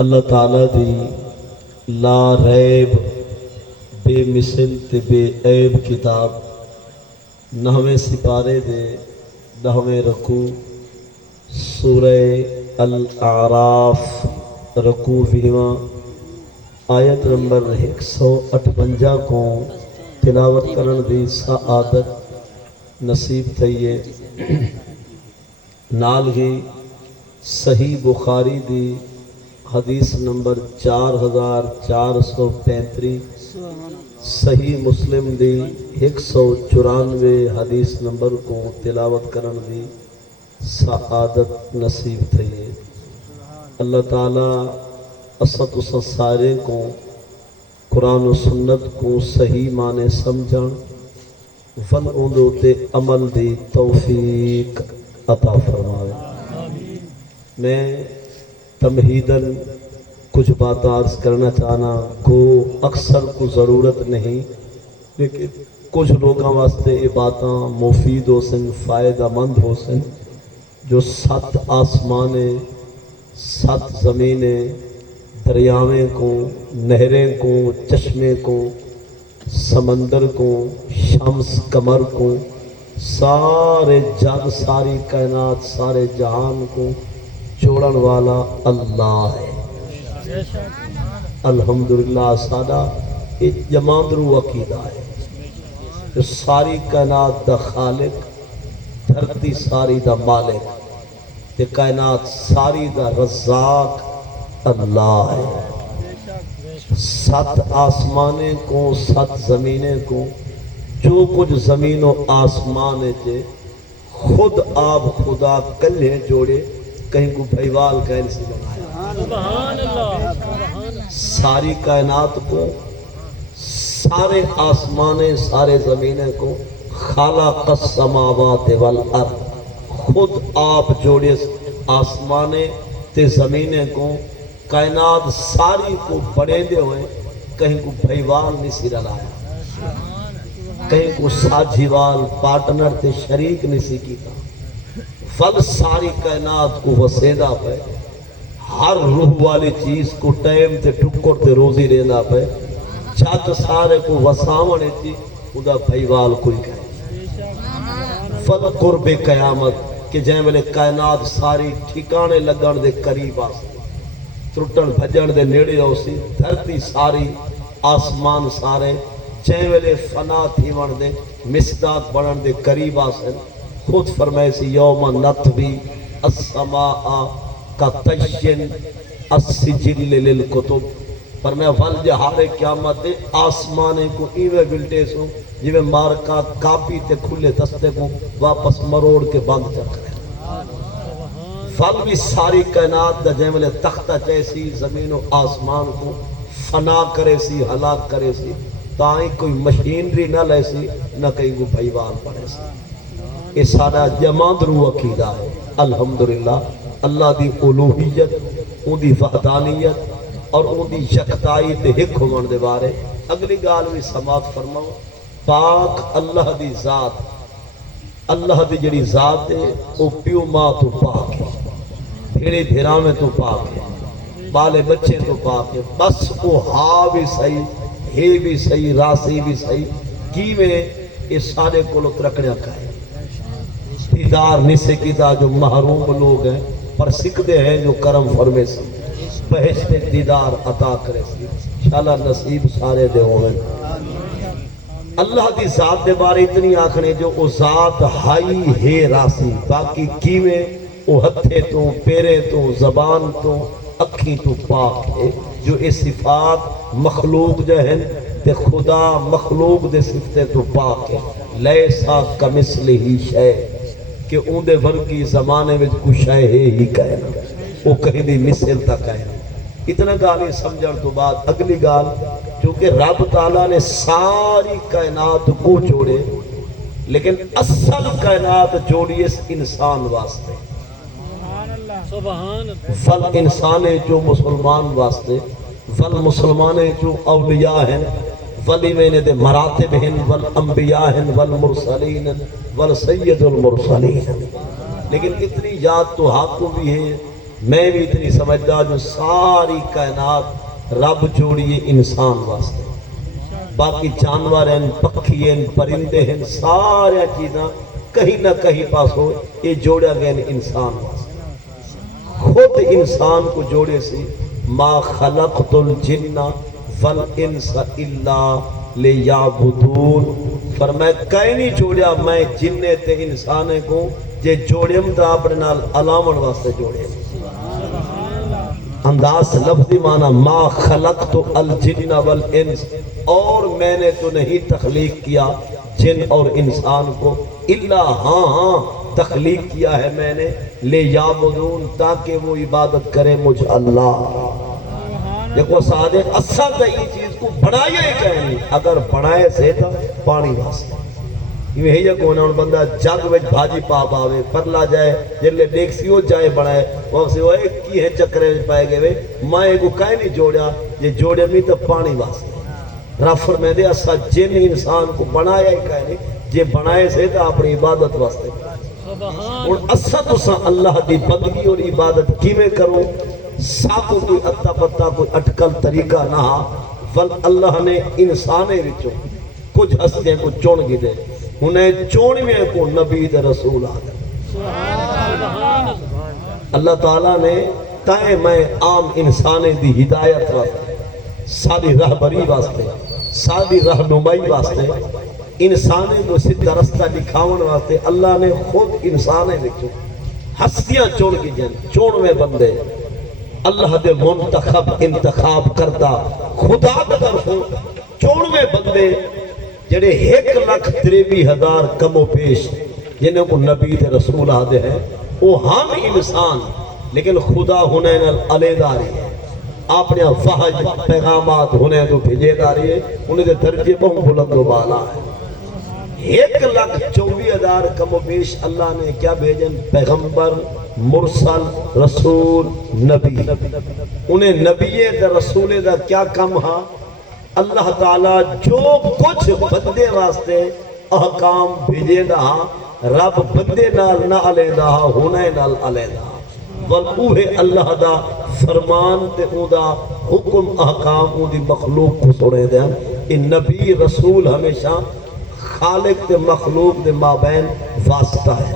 اللہ تعالیٰ دی لا ریب بے مثل تے بے عیب کتاب 9ویں سپارے دے 9ویں رکوع سورہ الاعراف رکوع 20 آیت نمبر 158 کو تلاوت کرن دی سعادت نصیب تھئیے۔ نال ہی صحیح بخاری دی حدیث نمبر 4435، صحیح مسلم دی 194 حدیث نمبر کو تلاوت کرن دی سعادت نصیب تھئیے۔ اللہ تعالیٰ اسد سارے کو قرآن و سنت کو صحیح معنی سمجھن ون اندو تے عمل دی توفیق عطا فرمائے۔ میں تمہیداً کچھ باتیں عرض کرنا چاہنا کو اکثر کو ضرورت نہیں، لیکن کچھ لوگوں واسطے یہ باتیں مفید ہو سن، فائدہ مند ہو سن۔ جو 7 آسمانیں، 7 زمینیں، دریاویں کو، نہریں کو، چشمے کو، سمندر کو، شمس قمر کو، سارے جگ، ساری کائنات، سارے جہان کو جوڑن والا اللہ ہے۔ الحمدللہ سادہ ایک جماندرو عقیدہ ہے جو ساری کائنات دا خالق، دھرتی ساری دا مالک تے کائنات ساری دا رزاق اللہ ہے۔ 7 آسمانے کو، 7 زمینیں کو، جو کچھ زمین و آسمان ہے خود آپ خدا کلے جوڑے، کہیں کو بھائیوال کہیں سے بنایا۔ ساری کائنات کو، سارے آسمانے، سارے زمینیں کو خالق السماوات والارض، خود آپ جوڑے آسمانے تے زمینیں کو، کائنات ساری کو بڑے دے ہوئے، کہیں کو بھائیوال نہیں سی رلایا، کہیں کو ساجھیوال پارٹنر تے شریک نہیں سی کیتا، فل ساری کائنات کو وسیدہ پہ، ہر روح والی چیز کو ٹائم تے ٹکر تے روزی دینا پہ، چھت سارے کو وساونے تھی، خدا بھائیوال کوئی کہے۔ فل قرب قیامت کہ جائیں والے کائنات ساری ٹھکانے لگن دے قریب آستے، ترٹن بھجن دے نیڑے ہوسی، دھرتی ساری، آسمان سارے، جائیں والے فنا تھی ون دے، مصداق بڑھن دے قریب آسن۔ خود فرمائے سی یوم نطوی السماء کا تجن السجل للکتب، فرمایا ول جہارے قیامت دے آسمانے کو ایوے بلٹے سو جویں مارکا کاپی تے کھلے دستے کو واپس مروڑ کے بند چک رہے۔ فل بھی ساری کائنات دا جیملے تختہ چیسی زمین و آسمان کو فنا کرے سی، ہلاک کرے سی، تائیں کوئی مشینری نہ لے سی، نہ کہیں کو بھائیوال پڑے سی۔ یہ سارا جماندرو عقیدہ ہے۔ الحمدللہ اللہ دی الوہیت، اون دی وحدانیت اور اون دی یکتائی تے ہک ہون دے بارے اگلی گال بھی سماعت فرماؤ۔ پاک اللہ دی ذات، اللہ دی جڑی ذات ہے او پیو ماں تو پاک ہے، بھیڑے بھیرامے تو پاک ہے، بالے بچے تو پاک ہے، بس او ہاں بھی صحیح، ہے بھی صحیح، راسی بھی صحیح، کی میں اس سارے کو لوگ رکھنے کا ہے۔ دیدار نہیں سکیتا جو محروم لوگ ہیں، پر سکھتے ہیں جو کرم فرمے سے، بہشت دیدار عطا کرے سے، انشاءاللہ نصیب سارے دے ہوئے۔ اللہ دی ذات دے بارے اتنی آکھنے جو او ذات ہائی ہے راسی، باقی کیویں او ہتھے تو، پیرے تو، زبان تو، اکھی تو پاک ہے۔ جو اے صفات مخلوق جو ہیں تے خدا مخلوق دے صفتے تو پاک ہے۔ لیسا کمثلہ شیء کہ اون دے ورگی زمانے میں کچھ ہے ہی کہنا، وہ کہیں دی مثل تک کہنا۔ اتنا گالی سمجھن تو بعد اگلی گال، چونکہ رب تعالیٰ نے ساری کائنات کو جوڑے، لیکن اصل کائنات جوڑی اس انسان واسطے، فل انسان جو مسلمان واسطے، فل مسلمان جو اولیاء ہیں، ولی میں نے دے مراتب ہیں، والانبیاء ہیں، والمرسلین والسید المرسلین۔ لیکن اتنی یاد تو آپ کو بھی ہے میں بھی اتنی سمجھدار جو ساری کائنات رب جوڑیے انسان واسطے، باقی جانور ہیں، پکھی ہیں، پرندے ہیں، سارے چیزاں کہیں نہ کہیں پاس ہو یہ جوڑا گیا انسان واسطے۔ خود انسان کو جوڑے سی ما خلقت الجن والانس الا لیعبدون، فرمایا کہیں نہیں جوڑیا میں جننے تے انسانے کو جے جوڑیم تا اپنے نال علامن واسطے جوڑے۔ انداز لفظی معنی ما خلقت الجن والانس، اور میں نے تو نہیں تخلیق کیا جن اور انسان کو، الا ہاں تخلیق کیا ہے میں نے لیعبدون، تاکہ وہ عبادت کرے مجھ اللہ۔ دیکھو صادق اصل تا یہ چیز کو بنایا ہی کہیں اگر بنائے سے تھا پانی واسطے یہ ہے کونا ان بندہ جگ وچ بھاجی پا پاوے پرلا جائے جلے ڈیکسیو جائے بنائے وہ سے وہ ایک کی ہے چکرے پائے گئے میں کو کہیں نہیں جوڑیا یہ جوڑے نہیں تو پانی واسطے۔ رب فرمائے دے اسا جن انسان کو بنایا ہی کہیں یہ بنائے سے تھا اپنی عبادت واسطے، اور اسا تسا اللہ دی بندگی اور عبادت کیویں کرو، ساکو کوئی اتا پتا کوئی اٹکل طریقہ نہ فل اللہ نے انسانے وچوں کچھ ہستیاں کو چون گی دے انہیں چونویں کو نبی دے رسول آگئے۔ اللہ تعالیٰ نے تائیں میں عام انسانے دی ہدایت واسطے، ساری رہبری واسطے، ساری رہنمائی واسطے، انسانے کو سدھا رستہ دکھاون واسطے اللہ نے خود انسانے وچوں ہستیاں چون کی جن چونویں بندے اللہ دے منتخب انتخاب کردہ خدا دے طرفوں چونویں بندے جڑے 1,63,000 کم و پیش جنہیں کو نبی تے رسول آدھے ہیں وہ ہم انسان لیکن خدا ہونے علیحدہ رہی ہے، اپنے فحج پیغامات ہونے تو بھیجے گا رہی ہے، انہیں دے درجے بہت بلند و بالا ہے۔ 1,24,000 کم و بیش اللہ نے کیا بھیجن؟ پیغمبر، مرسل، رسول، نبی۔ انہیں نبی دا رسول دا کیا کم ہاں؟ اللہ تعالیٰ جو کچھ بندے واسطے احکام بھیجے دا رب بندے نال نہ علیحدہ ہونے نال علیحدہ، والوہ اللہ دا فرمان تے او دا حکم احکام او دی مخلوق کو سنے دیں۔ ان نبی رسول ہمیشہ خالق تے مخلوق دے مابین واسطہ ہے۔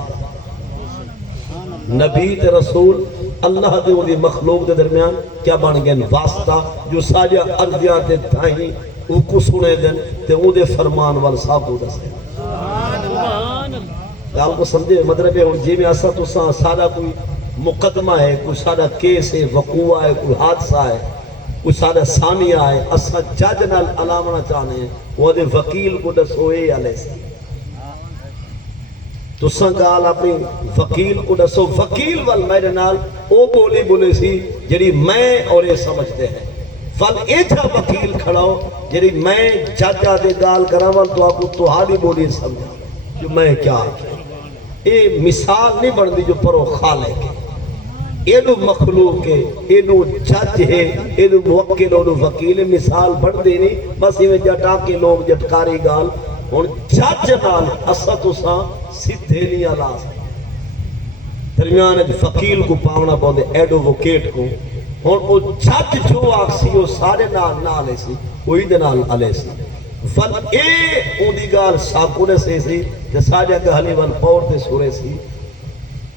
نبی تے رسول اللہ دے دی مخلوق دے درمیان کیا بن گئے؟ واسطہ، جو ساجہ ارضیاں تے دھائیں او کو سنے دیں تے او دے فرمان وال سابو دسے۔ آپ کو سمجھے مطلب ہے جی میں ایسا تو سارا کوئی مقدمہ ہے، کوئی سارا کیس ہے، وقوع ہے، کوئی حادثہ ہے، کوئی سارا ثانیہ ہے، اسا جج نال علامنا چاہنے ہیں وہ دے وکیل کو دسوئے علیہ سے تو سنگال اپنی وکیل کو دسو، وکیل وال میرے نال او بولی بولے سی جڑی میں اور یہ سمجھتے ہیں، فل ایتھا وکیل کھڑاؤ جڑی میں ججا دے گال کراوال تو آپ کو توہاری بولی سمجھا جو میں کیا آکے یہ مثال نہیں بڑھتی جو پرو خالق ہے، ایڈو مخلوق ہے، ایڈو جج ہے، ایڈو موکل اور وکیل، مثال بڑھ دی نہیں بس یہ جٹا کے لوگ جٹکاری گال اور جج نال اسد اساں سدھے نہیں آلاز درمیان وکیل کو پاونا پاؤں ایڈووکیٹ کو، اور وہ جج جو آکسی وہ سارے نال نہ آلے سی وہی دے نال آلے سی فل اے اون دی گال ساکونے سے سی تے ساجہ گہلی ون پور تے سورے سی۔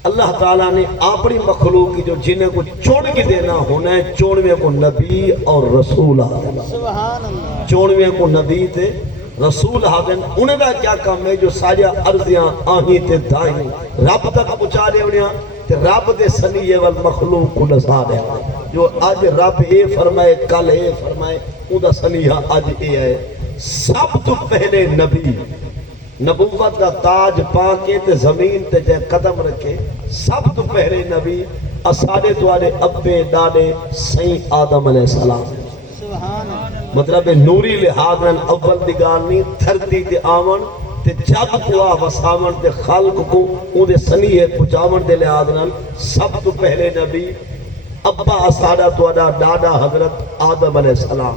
اللہ تعالیٰ نے اپنی مخلوق کی جو جنہیں کو چوڑ کی دینا ہونا ہے، چونویں کو نبی اور رسول آدھن، چونویں کو نبی تے رسول آدھن، انہیں دا کیا کام ہے جو ساجہ ارضیاں آہیں تے دائیں رب تک پچا دے انہیں تے رب دے سنیے والمخلوق کو نسا دے جو آج رب اے فرمائے کل اے فرمائے او دا سنیہ آج اے ہے۔ سب تو پہلے نبی نبوت دا تاج پاکے تے زمین تے جے قدم رکھے سب تو پہلے نبی اسادے دوارے ابے دادے سین آدم علیہ السلام، مطلب نوری لحاظ رن اول دیگان نہیں دھرتی تے آمن تے جب کو وسامن تے خلق کو او دے سنیہ پچامن دے لحاظ رن سب تو پہلے نبی ابا اسادہ دوارا دادا حضرت آدم علیہ السلام،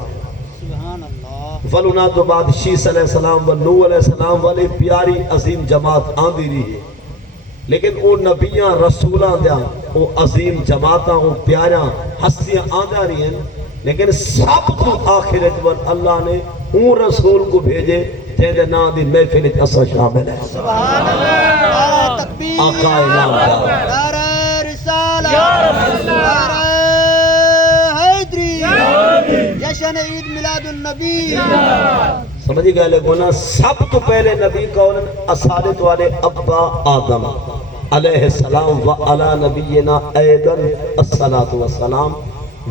فلونا تو بعد شیس علیہ السلام و نوح علیہ السلام والی پیاری عظیم جماعت آندھی رہی ہے، لیکن وہ نبیاں رسولاں دیا وہ عظیم جماعتاں وہ پیاراں ہستیاں آندہ رہی ہیں، لیکن سب تو آخرت ور اللہ نے اون رسول کو بھیجے جن دے نام دی محفل وچ اساں شامل ہیں۔ سبحان اللہ، تکبیر، آقا نامدار، نعرہ رسالہ، نعرہ حیدری، جشن عید میلاد النبی۔ سمجھی گئے لے گونا سب تو پہلے نبی کون اصالت والے ابا آدم علیہ السلام و علی نبینا ایدن الصلاة والسلام،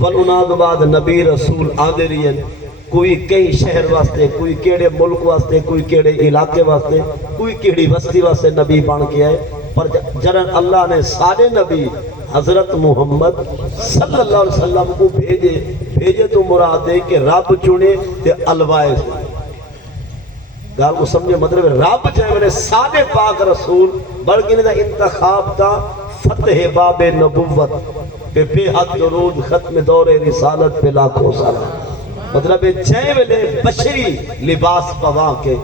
ولناگ بعد نبی رسول آدھے رہی ہیں، کوئی کئی شہر واسطے، کوئی کیڑے ملک واسطے، کوئی کیڑے علاقے واسطے، کوئی کیڑی بستی واسطے نبی بن کے آئے، پر جنن اللہ نے سارے نبی حضرت محمد صلی اللہ علیہ وسلم کو بھیجے تو مراد ہے کہ رب چنے تے الوائے گال کو سمجھے مطلب رب چاہے میں نے سارے پاک رسول بلکہ دا انتخاب تا فتح باب نبوت پہ بے حد درود ختم دور رسالت پہ لاکھوں سلام، مطلب چاہے میں نے بشری لباس پوا کے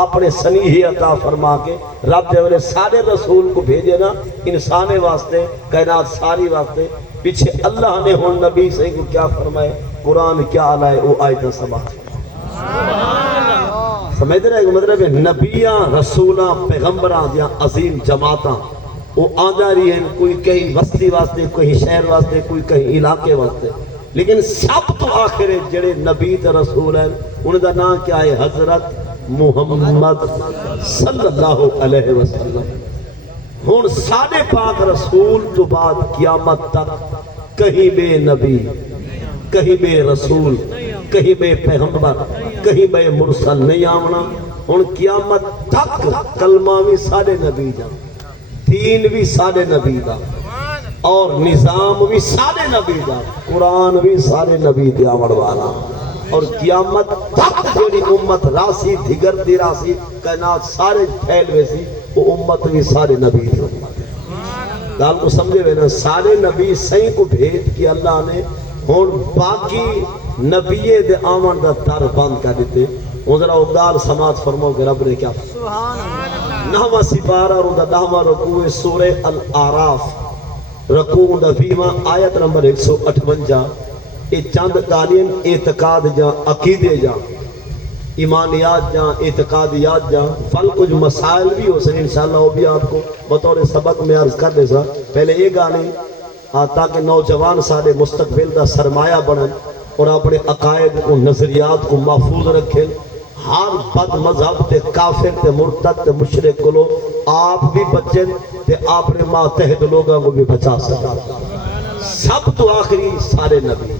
اپنے سنیحی عطا فرما کے رب چاہے میں نے سارے رسول کو بھیجے نا انسان واسطے کائنات ساری واسطے، پیچھے اللہ نے ہون نبی سے کو کیا فرمائے، قرآن کیا علائے وہ آیتاں سماج سمجھ رہے ہیں، مطلب نبیاں رسولاں پیغمبراں دیاں عظیم جماعتاں وہ آدھا رہی ہیں، کوئی کہیں بستی واسطے، کوئی شہر واسطے، کوئی کہیں علاقے واسطے، لیکن سب تو آخر جڑے نبی تے رسول ہیں انہوں دا نام کیا ہے، حضرت محمد صلی اللہ علیہ وسلم۔ ہون سارے پاک رسول تو بعد قیامت تک کہیں بے نبی، کہیں بے رسول، کہیں بے پیغمبر، کہیں بے مرسل نہیں آونا، ان قیامت تک کلمہ بھی سارے نبی دا، دین بھی سارے نبی دا، اور نظام بھی سارے نبی دا، قرآن بھی سارے نبی دے آوڑ والا، اور قیامت تک جوڑی امت راسی دھگر دی راسی کائنات سارے پھیل ویسی وہ امت بھی سارے نبی دی امت ہے۔ دال کو سمجھے ہوئے نا سارے نبی صحیح کو بھیج کی اللہ نے اور باقی نبی دے آمن دا تار بند کر دیتے، وہ ذرا اگدار سماعت فرماؤ کہ رب نے کیا نحوہ سپارہ اور دا دہمہ رکوع سورہ الاعراف رکوع دا فیمہ آیت نمبر 158، یہ چند قالین اعتقاد جان عقیدے جان ایمانیات جان اعتقادیات جان فل کچھ مسائل بھی ہو سکے انشاءاللہ وہ بھی آپ کو بطور سبق میں عرض کر دے سا۔ پہلے یہ گانے تاکہ نوجوان سارے مستقبل دا سرمایہ بنن اور اپنے عقائد کو نظریات کو محفوظ رکھیں، ہر بد مذہب تے کافر تے مرتد تے مشرک کو آپ بھی بچیں تے اپنے ماتحت لوگوں کو بھی بچا سکا۔ سب تو آخری سارے نبی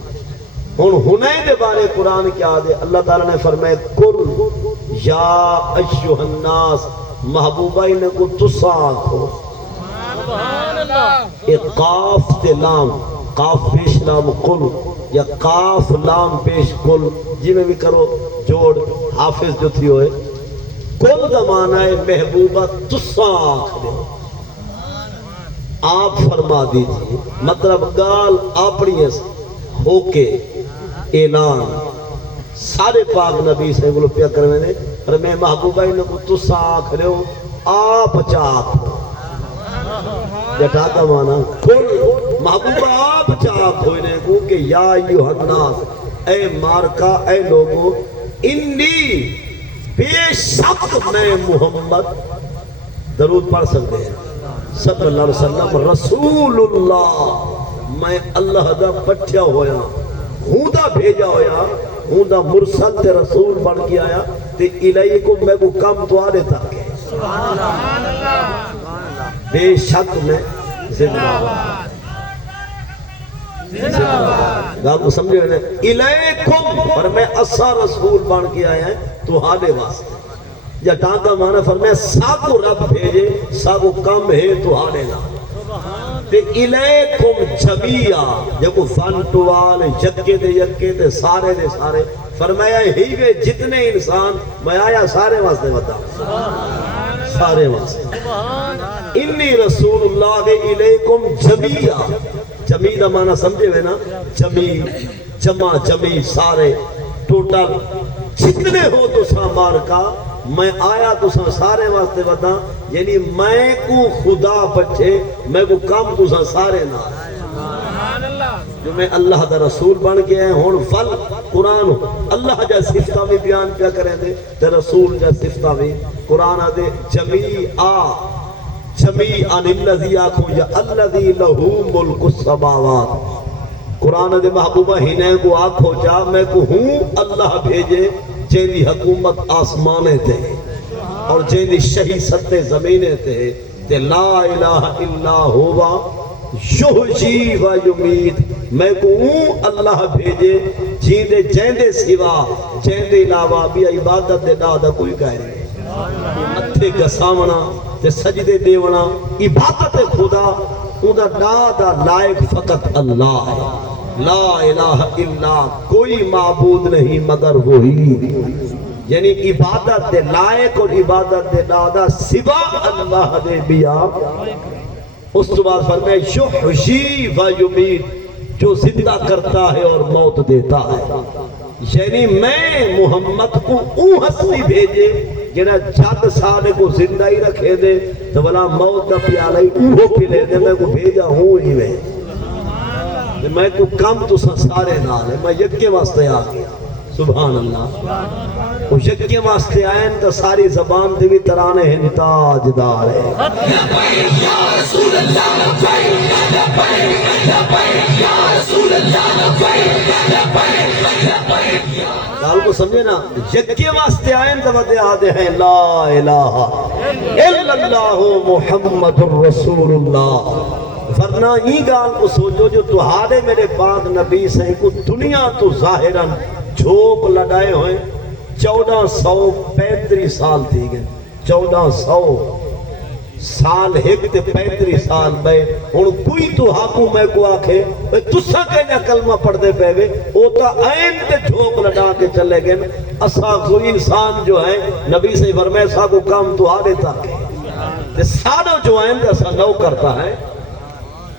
ہن حنین دے بارے قرآن کیا دے اللہ تعالیٰ نے فرمائے قل یا ایھا الناس محبوبہ انہیں کو تسا آنکھو، یہ قاف تے لام، قاف پیش لام قل یا قاف لام پیش قل جی میں بھی کرو جوڑ حافظ جو تھی ہوئے، قل دا معنی ہے محبوبہ تسا آنکھ دے، آپ فرما دیجئے، مطلب گال اپنی ہو کے اعلان سارے پاک نبی سے بلو پیا کرنے نے اور میں محبوبہ انہوں کو تسا آنکھ رہے ہو آپ چاک جٹاتا مانا کل محبوبہ آپ چاک ہوئے کو کہ یا ایوہ الناس اے مارکا اے لوگوں انی بے شک میں محمد درود پڑھ سکتے ہیں صلی اللہ علیہ وسلم رسول اللہ میں اللہ دا پٹھیا ہویا ہوں دا بھیجا ہویا ہوں دا مرسل تے رسول بن کے آیا تے الیکم میں کو کم تو آلے تک بے شک میں زندہ گال کو سمجھے ہوئے الیکم پر میں اسا رسول بن کے آیا ہے تو حالے واسطے یا ٹانکہ مانا فرمایا ساکو رب بھیجے ساکو کم ہے تو حالے نا تے الیکم جمیعا جب فانٹوال یکے دے سارے فرمایا ہی وے جتنے انسان میں آیا سارے واسطے بتا سارے واسطے انی رسول اللہ دے الیکم جمیعا جمیع دا معنی سمجھے ہوئے نا جمیع جمع جمیع سارے ٹوٹل جتنے ہو تو سا مارکا میں آیا تو سارے واسطے بتا یعنی میں کو خدا بچے میں کو کم تسا سارے نہ جو میں اللہ دا رسول بن کے ہیں ہون فل قرآن اللہ جا صفتہ بھی بیان کیا کریں دے تے رسول جا صفتہ بھی قرآن دے جمیعاً الذی آکھو یا الذی لہو ملک السماوات قرآن دے محبوبہ ہینے کو آکھو جا میں کو ہوں اللہ بھیجے جیلی حکومت آسمانے تے اور جیلی شہی ستے زمینے تے لا الہ الا ہوا یحیی و یمیت میں کو ہوں اللہ بھیجے جیندے جیندے سوا جیندے علاوہ بھی عبادت دے نادا کوئی کہہ رہے متھے گسامنا تے سجدے دیونا عبادت خدا ادا نادا لائق فقط اللہ ہے لا الہ الا کوئی معبود نہیں مگر وہی یعنی عبادت دے لائق اور عبادت دے نادا سوا اللہ دے بیا اس تو بعد فرمائے یحیی و یمیت جو زندہ کرتا ہے اور موت دیتا ہے یعنی میں محمد کو اون ہستی بھیجے جنہا چند سالے کو زندہ ہی رکھے دے تو بلا موت دا پیالہ ہی اوہو پلے دے میں کو بھیجا ہوں ہی میں کو کم تو سارے نال ہے میں یکے واسطے آ گیا سبحان اللہ وہ یکے واسطے آئین تو ساری زبان دیوی ترانے ہیں تاجدار ہے یا رسول اللہ لبیک لبیک لبیک یا رسول اللہ لبیک لبیک گال کو سمجھے نا یکے واسطے آئین تو بدے آدھے ہیں لا الہ الا اللہ محمد الرسول اللہ ورنہ ہی گال کو سوچو جو تہارے میرے پاک نبی سے کو دنیا تو ظاہراً جھوپ لڑائے ہوئے 1435 سال تھی گئے 1400 سال ایک تے 35 سال بے ان کوئی تو حاکو میں کو آکھے تسا کہنا کلمہ پڑھ دے پہ وے وہ تا این تے جھوپ لڑا کے چلے گئے اسا کوئی انسان جو ہے نبی سے فرمائے سا کو کام تو آدے تک تے سادہ جو ہے اسا نو کرتا ہے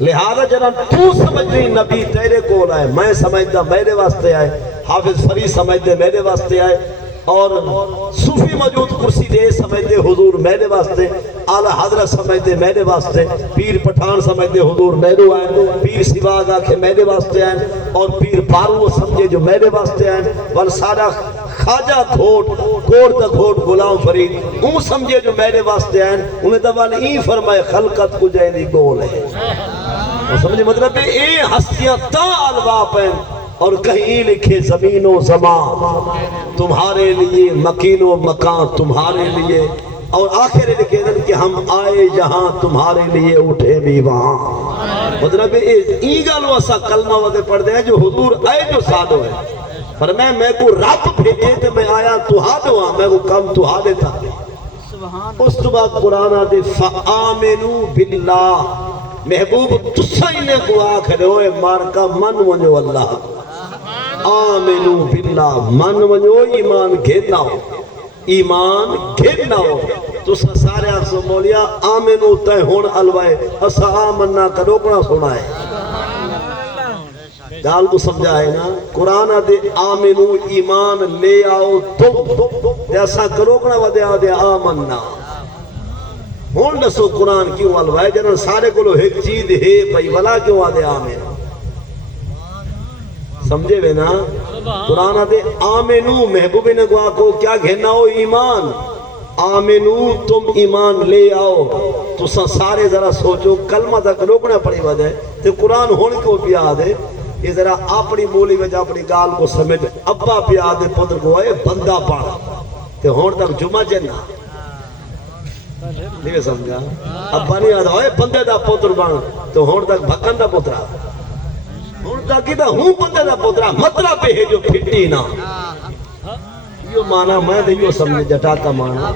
لہذا جناب تو سمجھ رہی نبی تیرے کول آئے میں سمجھتا میرے واسطے آئے حافظ فرید سمجھتے میرے واسطے آئے اور صوفی موجود کرسی دے سمجھتے حضور میرے واسطے اعلیٰ حضرت سمجھتے میرے واسطے پیر پٹھان سمجھتے حضور میرے آئے پیر سواگ آکھے میرے واسطے آئے اور پیر بارو سمجھے جو میرے واسطے آئے ول سارا خواجہ کھوٹ کوڑ دا کھوٹ غلام فرید اون سمجھے جو میرے واسطے آئے انہیں دوال این فرمائے خلقت کو جائے دی گول ہے سمجھے مطلب اے ہستیاں تا الواپ ہیں اور کہیں لکھے زمین و زمان تمہارے لیے مکین و مکان تمہارے لیے اور آخر لکھے دن کہ ہم آئے جہاں تمہارے لیے اٹھے بھی وہاں مطلب ایگالو ایسا کلمہ وزے پڑھ دے ہیں جو حضور آئے جو سادو ہے پر میں کو رب بھیجے تو میں آیا توہا دو میں کو کم توہا دیتا اس تو بعد قرآن دے فآمنوا باللہ محبوب تسائنے کو آخر ہوئے مارکا من ونجو اللہ آمنوا باللہ من ونجو ایمان گھیرنا ہو ایمان گھیرنا ہو تو سارے آخر مولیا آمنوا تے ہون الوائے اسا آمننا کا روکنا سنا ہے گال کو سمجھائے نا قرآن دے آمنوا ایمان لے آؤ تو ایسا کروکنا ودے آ دے آمننا ہون نسو قرآن کیوں الوائے جنہاں سارے کو لو ایک چیز ہے بھائی ولا کیوں آدھے آمین سمجھے بے نا قرآن دے آمینو محبوبی نے کہا کو کیا گھننا ہو ایمان آمینو تم ایمان لے آؤ تو سارے ذرا سوچو کلمہ تک روکنا پڑی وجہ تو قرآن ہونے کو بھی آدھے یہ ذرا اپنی مولی وجہ اپنی گال کو سمیٹ ابا بھی آدھے پتر کو آئے بندہ پاڑا تو ہون تک جمعہ جنہ نہیں سمجھا ابا نہیں آدھا ہوئے بندے دا پتر بان تو ہون تک بھکن دا پترا ہون تک کیتا ہوں بندے دا پترا مطلب پہ ہے جو پھٹی نا یہ مانا میں دے یہ سمجھ جٹاتا مانا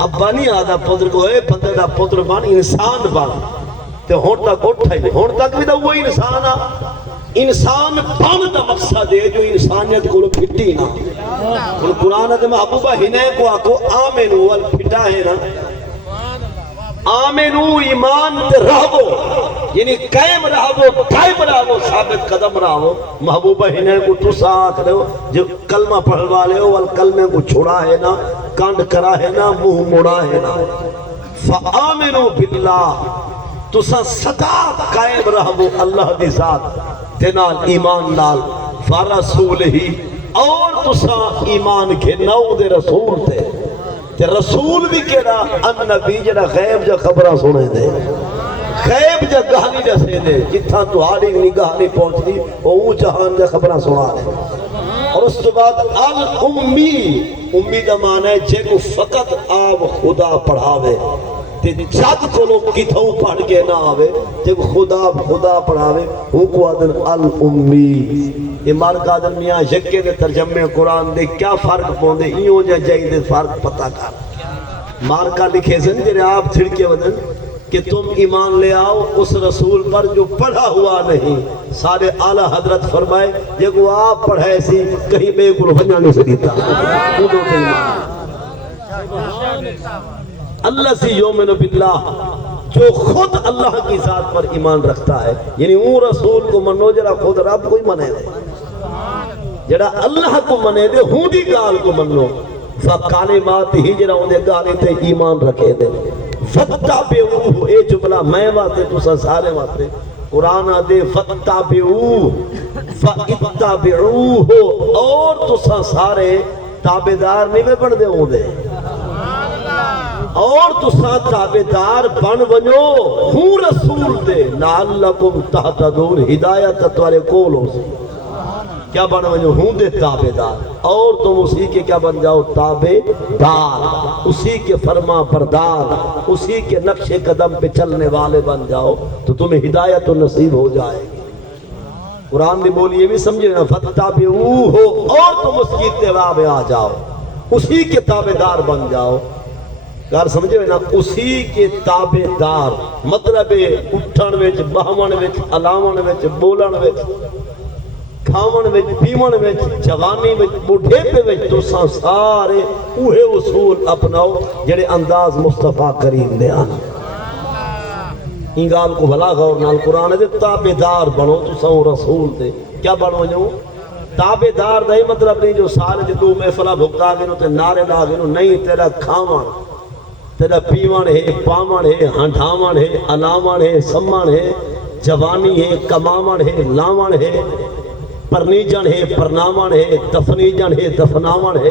ابا نہیں آدھا پتر کو ہے بندے دا پتر بان انسان بان تو ہون تک اٹھائی ہون تک بھی دا وہی انسان انسان بان دا مقصد ہے جو انسانیت کو پھٹی نا قرآن دے محبوبہ ہنے کو آکو آمینو وال پھٹا ہے نا آمینو ایمان تے رہو یعنی قائم رہو قائم رہو ثابت قدم رہو محبوبہ ہنے کو تو ساتھ رہو جو کلمہ پڑھوا لے ہو وال کلمے کو چھوڑا ہے نا کانڈ کرا ہے نا منہ موڑا ہے نا فآمنوا باللہ تسا سدا قائم رہو اللہ دی ذات تے نال ایمان نال فرسول ہی اور تسا ایمان کے نو دے رسول تے رسول بھی کہنا ان نبی جڑا غیب جا خبراں سنے دے غیب جا گہانی دسے دے جتھاں تہاڈی نگاہ نہیں پہنچدی او جہان جا خبراں سنا دے اور اس کے بعد امی دا معنی ہے جے کو فقط آپ خدا پڑھاوے تے جد کو لوگ کتھوں پڑھ کے نہ آوے تے خدا پڑھاوے وہ کو آدن الامی یہ مارک آدن میاں یکے دے ترجمے قرآن دے کیا فرق پوندے ایوں جا جائی دے فرق پتہ کر مارکا لکھے سن جنہیں آپ چھڑکے ودن کہ تم ایمان لے آؤ اس رسول پر جو پڑھا ہوا نہیں سارے اعلیٰ حضرت فرمائے یہ کو آپ پڑھائے سی کہیں بے گل بنانے سے دیتا اللہ سی یومن باللہ جو خود اللہ کی ذات پر ایمان رکھتا ہے یعنی اون رسول کو منو جڑا خود رب کوئی منے دے جڑا اللہ کو منے دے ہوں دی گال کو منو فکالمات ہی جڑا اون دے گالے تے ایمان رکھے دے فتابعوہ اے جملہ میں واسطے تسا سارے واسطے قرآن آدے فتابعوہ فاتبعوہ اور تسا سارے تابدار نہیں میں بن دے ہوں دے اور تسا تابدار بن ونجو ہوں رسول دے لعلکم تہتدون ہدایت تتوارے کول ہو سی کیا بن ونجو ہوں دے تابدار اور تم اسی کے کیا بن جاؤ تابدار اسی کے فرما بردار اسی کے نقش قدم پہ چلنے والے بن جاؤ تو تمہیں ہدایت و نصیب ہو جائے گی قرآن نے بولی یہ بھی سمجھے نا فتابعوہ اور تم اس کی اتباع میں آ جاؤ اسی کے تابدار بن جاؤ یار سمجھے نا اسی کے تابدار مطلب اٹھن وچ بہون وچ الاون وچ بولن وچ کھاون وچ پیون وچ جوانی وچ بوڑھے پہ وچ تساں سارے اوہے اصول اپناؤ جڑے انداز مصطفیٰ کریم دے آنا ان گال کو بھلا غور نال قرآن دے تابدار بنو تساں رسول دے کیا بنو جو تابدار دے مطلب نہیں جو سارے جو محفلہ بھگتا گئے نو تے نعرے لا گئے نو نہیں تیرا کھاون تیرا پیون ہے پاون ہے ہنڈاون ہے الاون ہے سمن ہے جوانی ہے کماون ہے لاون ہے پرنیجن ہے پرناون ہے دفنیجن ہے دفناون ہے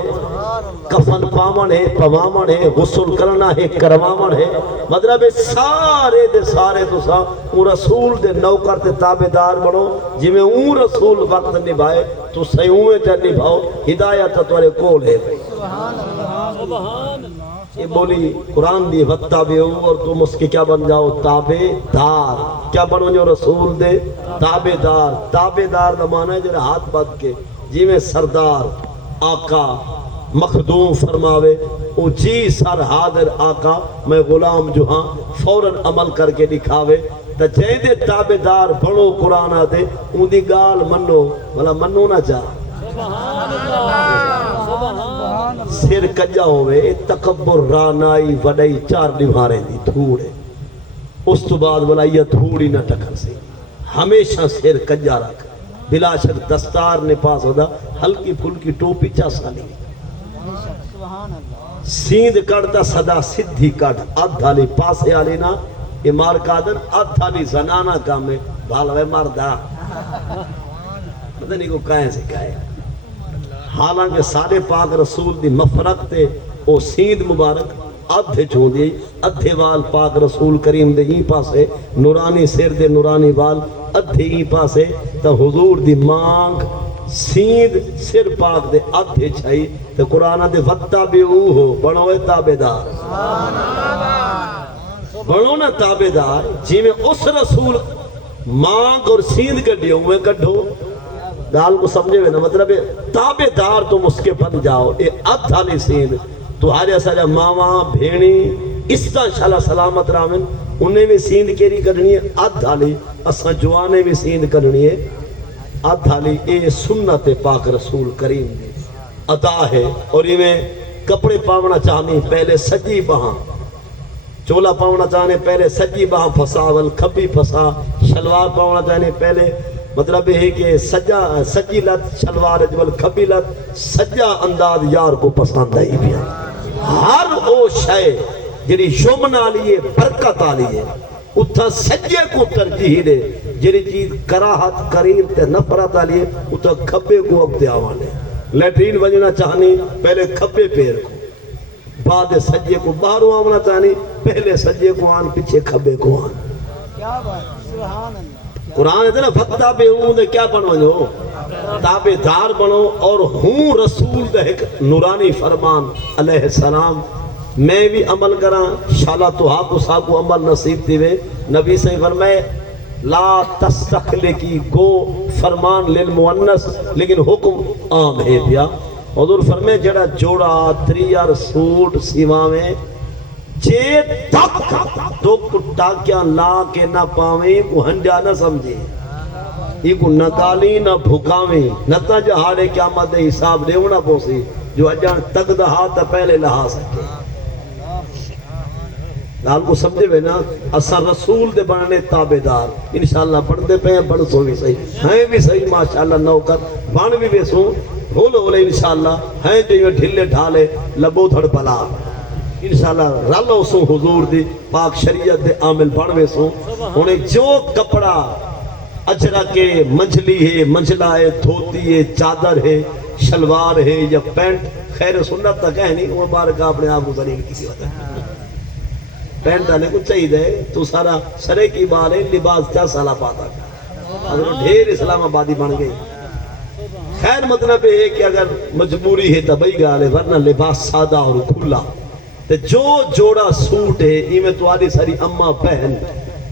کفن پاون ہے پواون ہے غسل کرنا ہے کرواون ہے مطلب سارے دے سارے تسا اون رسول دے نوکر تے تابعدار بنو جی میں اون رسول وقت نبھائے تو سیویں تے نبھاؤ ہدایت تورے کول ہے یہ بولی قرآن دی فتابعو اور تم اس کے کیا بن جاؤ تابعدار کیا بنو جو رسول دے تابعدار تابعدار دا معنی ہے جنہیں ہاتھ بد کے جی میں سردار آقا مخدوم فرماوے او جی سر حاضر آقا میں غلام جو ہاں فوراً عمل کر کے دکھاوے تا جے دے تابعدار بڑو قرآن آتے ان دی گال منو بلا منو نہ چاہ سر کجا ہوئے تکبر رانائی وڈائی چار نبھارے دی دھوڑے اس تو بعد بلا یہ دھوڑی نہ ٹکر سی ہمیشہ سر کجا رکھ بلا شک دستار نے پاس ہودا ہلکی پھلکی ٹوپی چاسا نہیں سیند کڑتا صدا سدھی کڑ ادھالی پاسے آلی نا یہ مار کادن ادھالی زنانا کامے بھالوے مردہ پتہ نہیں کو کہیں سے کہے حالانکہ سارے پاک رسول دی مفرق تے او سیند مبارک ادھے چھو دی ادھے وال پاک رسول کریم دے ہی پاسے نورانی سر دے نورانی وال ادھے ہی پاسے تا حضور دی مانگ سیند سر پاک دے ادھے چھائی تا قرآن دے فتابعوہ بنوے تابدار بنو نا تابدار جی میں اس رسول مانگ اور سیند کڈھے ہوئے کڈھو گال کو سمجھے ہوئے نا مطلب تابدار تم اس کے بن جاؤ اے ادھالی سیند تو ہارے سارے ماما بھینی اس طرح شالا سلامت رامن انہیں بھی سیند کیری کرنی ہے ادھالی اساں جوانے بھی سیند کرنی ہے ادھالی اے سنت پاک رسول کریم دی ادا ہے اور یہ میں کپڑے پاونا چاہنی پہلے سجی بہاں چولا پاونا چاہنے پہلے سجی بہاں پھسا ول کھبی پھسا شلوار پاونا چاہنے پہلے مطلب ہے کہ سجی لت شلوار جبل کھبی لت سجا انداز یار کو پسند آئی بھی ہر او شے جڑی یمن والی ہے برکت والی ہے اتھا سجے کو ترجیح دے جڑی چیز کراہت قریب تے نفرت والی ہے اتھا کھبے کو اگتے آوانے لیٹرین وجنا چاہنی پہلے کھبے پیر کو بعد سجے کو باہروں آونا چاہنی پہلے سجے کو آن پیچھے کھبے کو آن کیا بات سبحان اللہ قرآن ہے نا فقطہ بے ہوں دے کیا بنو جو تابع دار بنو اور ہوں رسول دے ایک نورانی فرمان علیہ السلام میں بھی عمل کراں شالا تو ہاکو ساکو عمل نصیب تھی وے نبی سے فرمائے لا تستخلقی گو فرمان للمؤنث لیکن حکم عام ہے پیا حضور فرمائے جڑا جوڑا تریار سوٹ سیما میں جے تک دو کٹا کیا لا کے نہ پاویں کو ہنڈیا نہ سمجھے یہ کو نکالی نہ بھکاویں نہ تا جہاڑے قیامت دے حساب دے ہونا پوسی جو اجان تک دہا تا پہلے لہا سکے لال کو سمجھے بے نا اسا رسول دے بننے تابدار انشاءاللہ بڑھتے پہ ہیں بڑھ سو بھی صحیح ہیں بھی صحیح ماشاءاللہ نوکر بان بھی بے سو بھولے انشاءاللہ ہیں جو یہ ڈھلے ڈھالے لبو دھڑ بلا انشاءاللہ رالو سو حضور دی پاک شریعت دے عامل بڑھوے سو انہیں جو کپڑا اجرا کے منجلی ہے منجلہ ہے دھوتی ہے چادر ہے شلوار ہے یا پینٹ خیر سنت تک ہے نہیں وہ بارکہ اپنے آپ کو ذریعہ کسی وقت پینٹ آنے کو چاہیے دے تو سارا سرے کی بار ہے لباس کیا سالہ پاتا اگر ڈھیر اسلام آبادی بن گئی خیر مطلب ہے کہ اگر مجبوری ہے تبھی گالے ورنہ لباس سادہ اور کھلا جو جوڑا سوٹ ہے یہ میں تو آدھی ساری اممہ بہن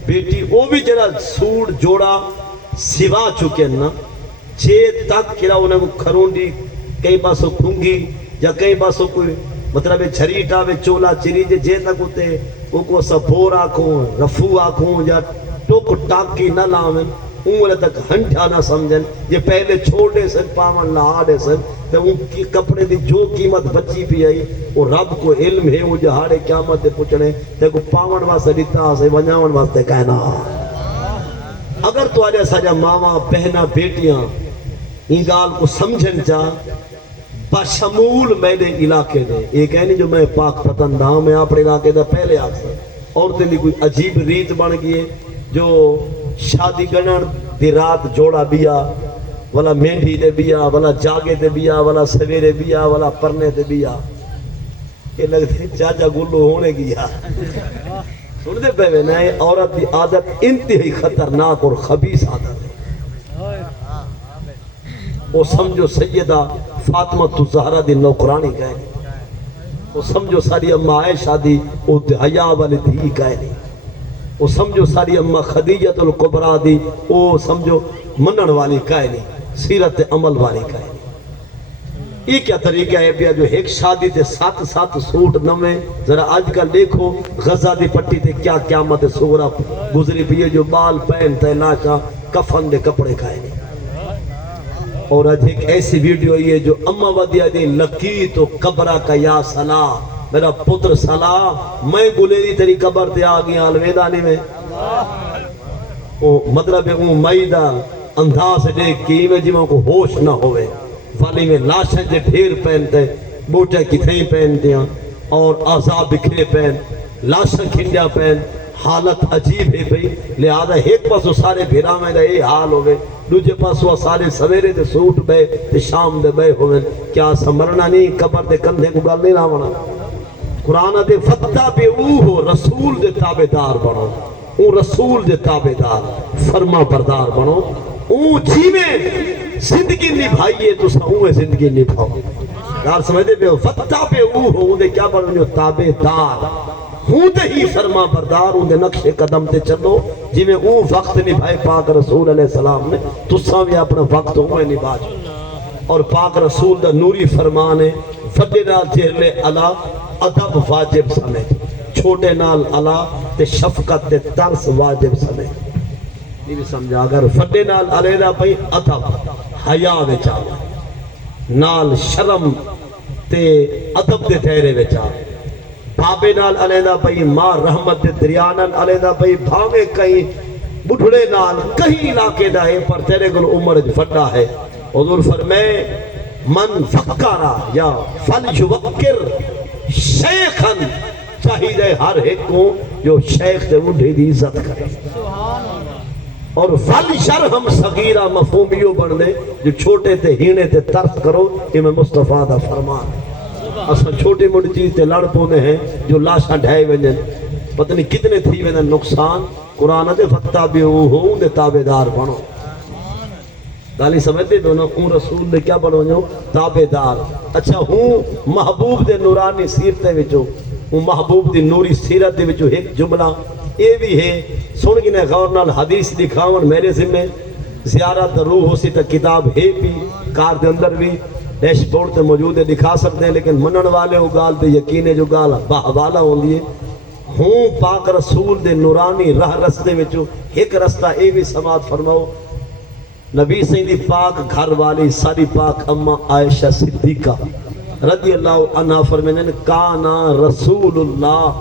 بیٹی وہ بھی جڑا سوٹ جوڑا سوا چکے نا چھے تک کیا انہیں کو کھرونڈی کئی باسو کھنگی یا کئی باسو کوئی مطلب جھریٹا وے چولا چری جے تک ہوتے وہ کو سبور آکھوں رفو آکھوں یا ٹوک ٹاکی نہ لاویں اونگلے تک ہنٹا نہ سمجھن یہ پہلے چھوڑے سن پاون لہاڑے سن تو ان کی کپڑے دی جو قیمت بچی پی آئی وہ رب کو علم ہے وہ جہاڑے قیامت دے پچھنے تے کو پاون واسطے دیتا سے ونجاون واسطے کہنا اگر تو آجا ساجا ماما بہنا بیٹیاں ان گال کو سمجھن چاہ بشمول میرے علاقے دے ایک ہے نہیں جو میں پاک پتندہ ہوں میں اپنے علاقے دا پہلے آکسا عورتیں دی کوئی عجیب ریت بن گئی جو شادی گنر دی رات جوڑا بیا والا مینڈی دے بیا والا جاگے دے بیا والا سویرے بیا والا پرنے دے بیا یہ لگتے چاچا گلو ہونے گیا سن دے پہوے نئے عورت دی عادت انتہائی خطرناک اور خبیث عادت ہے وہ سمجھو سیدہ فاطمہ زہرا دی نوکرانی کہے وہ سمجھو ساری امہ عائشہ دی وہ حیا والی دھی کہے وہ سمجھو ساری امہ خدیجت القبرہ دی وہ سمجھو منن والی کہے نہیں سیرت عمل والی کہے نہیں یہ کیا طریقہ ہے بیا جو ایک شادی تے سات سوٹ نویں ذرا آج کل دیکھو غزہ دی پٹی تے کیا قیامت سورہ گزری پیے جو بال پہن تے لاشا کفن دے کپڑے کھائے نہیں اور آج ایک ایسی ویڈیو ہے جو امہ ودیا دی لکی تو قبرہ کا یا صلاح میرا پتر صلاح میں گلیری تیری قبر تے آگیا الویدانی میں مطلب ہے وہ مائدہ انداز دیکھ کی میں جی میں کو ہوش نہ ہوئے والی میں لاشیں جے ڈھیر پہنتے بوٹے کتھیں پہنتے ہیں اور عذاب بکھرے پہن لاشیں کھنڈیا پہن حالت عجیب ہے بھئی لہذا ایک پاسو سارے بھیرا میں دا یہ حال ہوئے دوجے پاسو سارے سویرے دے سوٹ بے تے شام دے بے ہوئے کیا سمرنا نہیں قبر دے کندھے کو گل نہیں راونا قرآن دے فتح پہ ہو رسول دے تابدار بنو اون رسول دے تابدار فرما بردار بنو اون جیویں زندگی نبھائیے تو سہویں زندگی نبھاؤ یار سمجھتے پہ فتح پہ ہو دے کیا بنو جو تابدار ہوں دے ہی فرما بردار ہوں دے نقش قدم تے چلو جی میں اون وقت نبھائے پاک رسول علیہ السلام نے تو ساویں اپنا وقت ہوئے نبھا اور پاک رسول دا نوری فرمان ہے فدے نال جہلے اللہ ادب واجب سمے چھوٹے نال اللہ تے شفقت تے ترس واجب سمے یہ بھی سمجھا اگر فدے نال علیہ پئی ادب حیا وچ نال شرم تے ادب دے ٹھہرے وچ بابے نال علیہ پئی ماں رحمت دے دریا نال علیہ پئی بھاوے کہیں بڑھڑے نال کہیں علاقے دا ہے پر تیرے گل عمر فٹا ہے حضور فرمائے من فکرا یا فلیوکر شیخن چاہیے ہر ایک کو جو شیخ دے مڈھے دی عزت کرے سبحان اللہ اور ولی شرحم صغیرہ مفہومیو بن دے جو چھوٹے تے ہینے تے ترس کرو یہ میں مصطفیٰ دا فرمان ہے اصلا چھوٹی موٹی چیز تے لڑ پونے ہیں جو لاشاں ڈھائے ونجن پتہ نہیں کتنے تھی ونجن نقصان قرآن دے فتابعوہو دے تابعدار بنو گالی سمجھتے دو نا اون رسول نے کیا بنو جو تابعدار اچھا ہوں محبوب دے نورانی سیرتے وچو ہوں محبوب دی نوری سیرت دے وچو ایک جملہ اے بھی ہے سن گنے غور نال حدیث دکھاون میرے ذمہ زیارت روح ہو سی تا کتاب ہے بھی کار دے اندر بھی ڈیش بورڈ تے موجود ہے دکھا سکتے ہیں لیکن منن والے ہو گال دے یقینے جو گال باحوالہ ہوں دیئے ہوں پاک رسول دے نورانی راہ رستے وچو ایک رستہ اے بھی سماعت فرماؤ نبی سیدی پاک گھر والی ساری پاک اما عائشہ صدیقہ رضی اللہ عنہ فرمائیں کانا رسول اللہ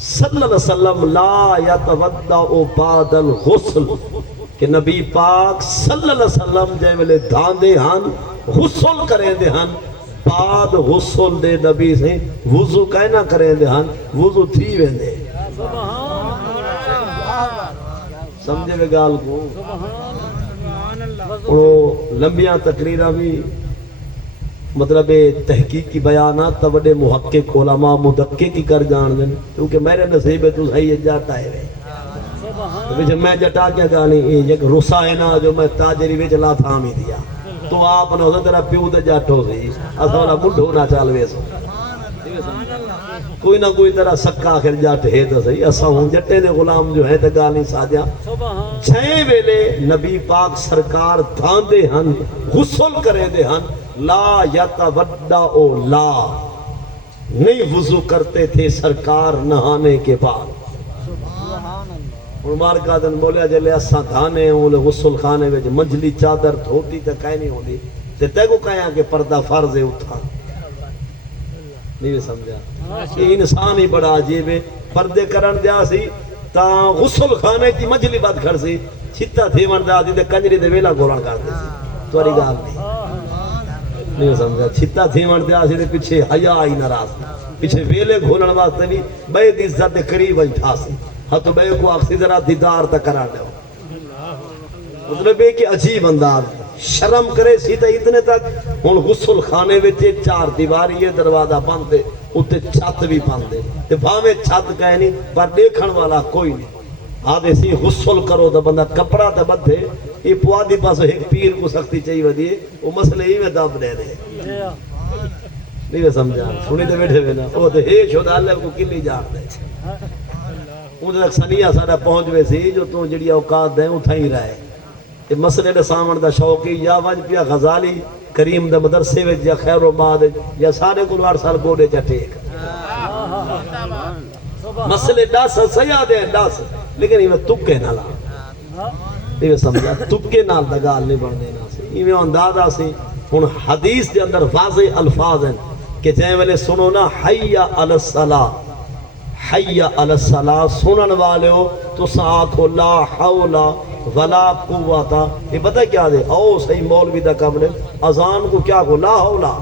صلی اللہ علیہ وسلم لا یتودع بعد الغسل کہ نبی پاک صلی اللہ علیہ وسلم جے ویلے دھاندے ہن غسل کریں دے ہن بعد غسل دے نبی سے وضو کہنا کریں دے ہن وضو تھی ویندے سمجھے وے گال کو وہ لمبیاں تقریرہ بھی مطلب تحقیق کی بیانات تا بڑے محقق علماء مدقق کی کر جان دیں کیونکہ میرے نصیب ہے تو صحیح جاتا ہے تو میں جٹا کیا گانی ایک رسا ہے نا جو میں تاجری ویچ لا تھامی دیا تو آپ نے ہوتا تیرا پیو دے جاٹو سی اسا والا مڈھو نہ چالوے سو کوئی نہ کوئی طرح سکا آخر جاٹ ہے تو صحیح اسا ہوں جٹے دے غلام جو ہے تو گانی سادیا چھے ویلے نبی پاک سرکار دھاندے ہن غسل کرے دے ہن لا یتودع لا نہیں وضو کرتے تھے سرکار نہانے کے بعد عمر کا دن بولیا جلے اساں دھانے ہوں غسل خانے وچ منجلی چادر دھوتی تے کہیں نہیں ہوندی تے تے کو کہیا کہ پردہ فرض ہے اٹھا نہیں سمجھا یہ انسان ہی بڑا عجیب ہے پردے کرن دیا سی تا غسل خانے کی منجلی بات کھڑ سی چھتا تھی من دا دی تے کنجری دے ویلا گولن کر دے سی تواری گال نہیں سمجھا چھتا تھی من دیا سی تے پیچھے حیا آئی ناراض پیچھے ویلے گھولن واسطے بھی بے دی عزت دے قریب اٹھا سی ہتو بے کو اکسی ذرا دیدار تا کرا دے مطلب ہے کہ عجیب انداز شرم کرے سی تا اتنے تک ہن غسل خانے وچ چار دیواری ہے دروازہ بند دے اتے چھت بھی بند دے تے بھاویں چھت کہے نہیں پر دیکھن والا کوئی نہیں آدھے سی غسل کرو تو بندہ کپڑا تے بدھے یہ پوادی پاس ایک پیر کو سختی چاہیے ودیے وہ مسئلے ہی میں دب دے دے نہیں سمجھا سنی تے بیٹھے ہوئے نا وہ تے ہے شد اللہ کو کلی جان دے اون تک سنیا ساڈا پہنچ وے سی جو تو جڑی اوقات دے اتھا ہی رہے یہ مسئلے دے سامن دا شوقی یا وج پیا غزالی کریم دے مدرسے وچ یا خیر و باد یا سارے کو 8 سال گوڑے چا ٹیک مسئلے 10 سیا دے 10 لیکن یہ تکے نہ لا یہ سمجھا تکے نال دا گال نہیں بن دینا سی یہ اندازہ سی ہن حدیث دے اندر واضح الفاظ ہیں کہ جے ویلے سنو نا حی علی الصلاۃ حی علی الصلاۃ سنن والے ہو تو آکھو لا حول ولا قوتا یہ پتہ کیا دے او صحیح مولوی دا قبل اذان کو کیا کو لا حولا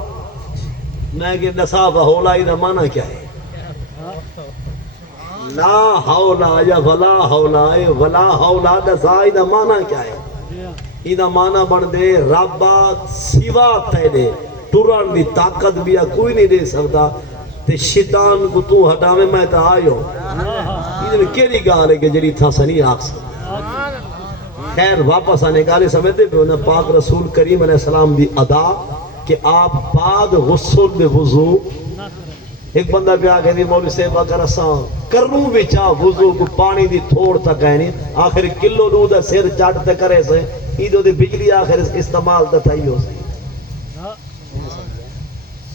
میں کہ نصاب حولا دا معنی کیا ہے لا حولا یا ولا حولا ولا حولا دا معنی کیا ہے ایدہ معنی بن دے ربا سوا تیرے ٹران دی طاقت بھی کوئی نہیں دے سکتا تے شیطان کو تو ہٹاوے میں تا آئیو ایدہ میں کیری گاہ لے کہ جڑی تھا سنی آگ سکتا خیر واپس آنے گالے سمجھتے بھی انہیں پاک رسول کریم علیہ السلام دی ادا کہ آپ بعد غسل بے وضو ایک بندہ بھی آگے دی مولوی صاحب اگر اساں کروں بھی چاہ وضو کو پانی دی تھوڑ تک کہنی آخر کلو دو دا سیر چاٹتے کرے سے ایدو دی بجلی آخر استعمال دا تھائی ہو سی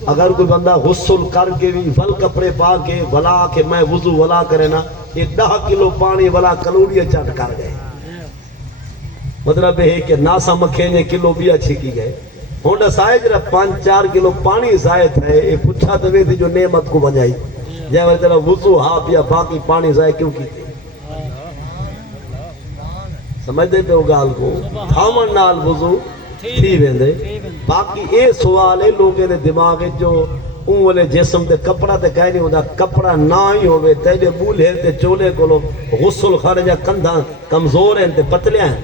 اگر کوئی بندہ غسل کر کے بھی ول کپڑے پا کے ولا کے میں وضو ولا کرے نا یہ 10 کلو پانی ولا کلوڑی چاٹ کر گئے مطلب ہے کہ ناسا مکھینے کلو بھی اچھی کی گئے ہونڈا سائے جرہ 5-4 کلو پانی زائد ہے یہ پوچھا تو تھی جو نعمت کو بجائی جائے وجہ تیرا وضو ہاں یا باقی پانی زائد کیوں کی تھی سمجھ دے پہ وہ گال کو تھامن نال وضو تھی ویندے باقی اے سوال ہے لوگے دے دماغ جو اون والے جسم تے کپڑا تے کہیں نہیں ہوتا کپڑا نہ ہی ہوئے تیرے بولے تے چولے کو غسل خارجہ کندھا کمزور ہیں تے پتلے ہیں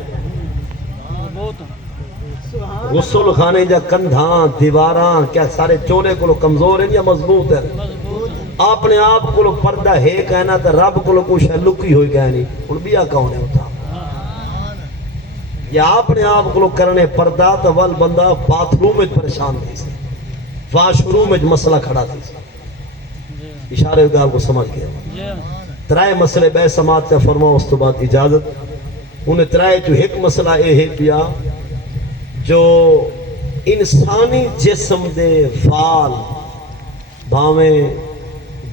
غسل خانے جا کندھاں دیواراں کیا سارے چولے کو کمزور ہیں یا مضبوط ہیں اپنے آپ کو پردہ ہے کہنا تے رب کو کچھ لکی ہوئی کہنی ان بیا کون ہے ہوتا یا اپنے آپ کو کرنے پردہ تو ول بندہ باتھ روم میں پریشان تھی سے واش روم میں مسئلہ کھڑا تھی سے اشارے گال کو سمجھ گیا ترائے مسئلے بے سماعت کا فرماؤ اس تو بعد اجازت انہیں ترائے جو ایک مسئلہ اے ہے پیا جو انسانی جسم دے وال بھاویں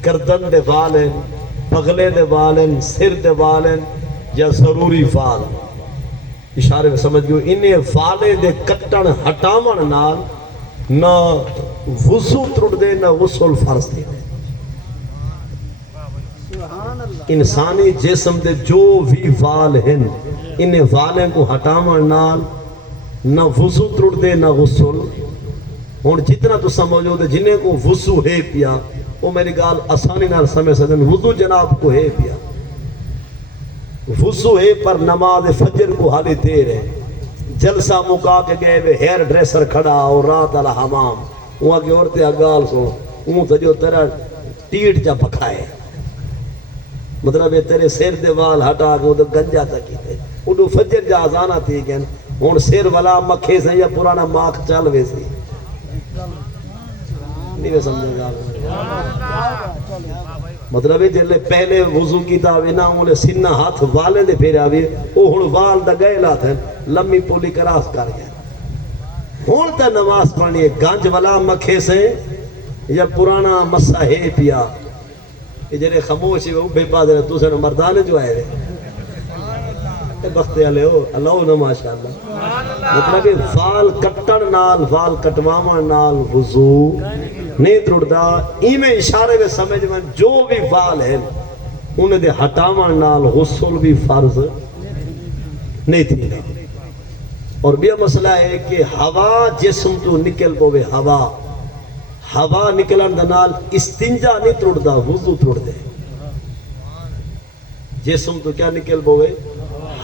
گردن دے وال ہیں بغلے دے وال ہیں سر دے وال ہیں یا ضروری وال اشارے میں سمجھ گئے انہیں والے دے کٹن ہٹامن نال نہ وضو ترڑ دے نہ غسل فرض دے انسانی جسم دے جو بھی وال ہیں انہیں والیں کو ہٹامن نال نہ وضو ترڑ دے نہ غسل ہون جتنا تو سمجھو دے جنہیں کو وضو ہے پیا وہ میری گال آسانی نال سمجھ سکتے وضو جناب کو ہے پیا وضو ہے پر نماز فجر کو حالی دیر ہے جلسہ مکا کے گئے وے ہیئر ڈریسر کھڑا اور رات علی حمام وہاں کی عورتیں اگال سو اون تا جو تیرا ٹیٹ جا پکھائے مطلب یہ تیرے سیر دے وال ہٹا کے وہ تو گنجا تا کی تے انہوں فجر جا آزانا تھی کہ ہون سیر والا مکھے سے یا پرانا ماک چل وے سی نہیں میں سمجھے گا مطلب ہے جلے پہلے وضو کی تاوی نا انہیں سنہ ہاتھ والے دے پھیرے آوی او ہون وال دا گئے لات ہیں لمبی پولی کراس کر گئے ہون تا نماز پڑھنی ہے گانج والا مکھے سے یا پرانا مسا ہے پیا یہ جنہیں خاموشی وہ بے پا دے تو سے مردانے جو آئے رہے بختے علیہ ہو اللہ نہ ماشاءاللہ مطلب ہے فال کٹن نال فال کٹواما نال وضو نہیں ترڑدا ایمیں اشارے میں سمجھ میں جو بھی فال ہیں انہیں دے ہٹاما نال غسل بھی فرض نہیں تھی اور بھی مسئلہ ہے کہ ہوا جسم تو نکل پوے ہوا نکلن دنال استنجا نہیں ترڑدا وضو ترڑ دے جسم تو کیا نکل پوے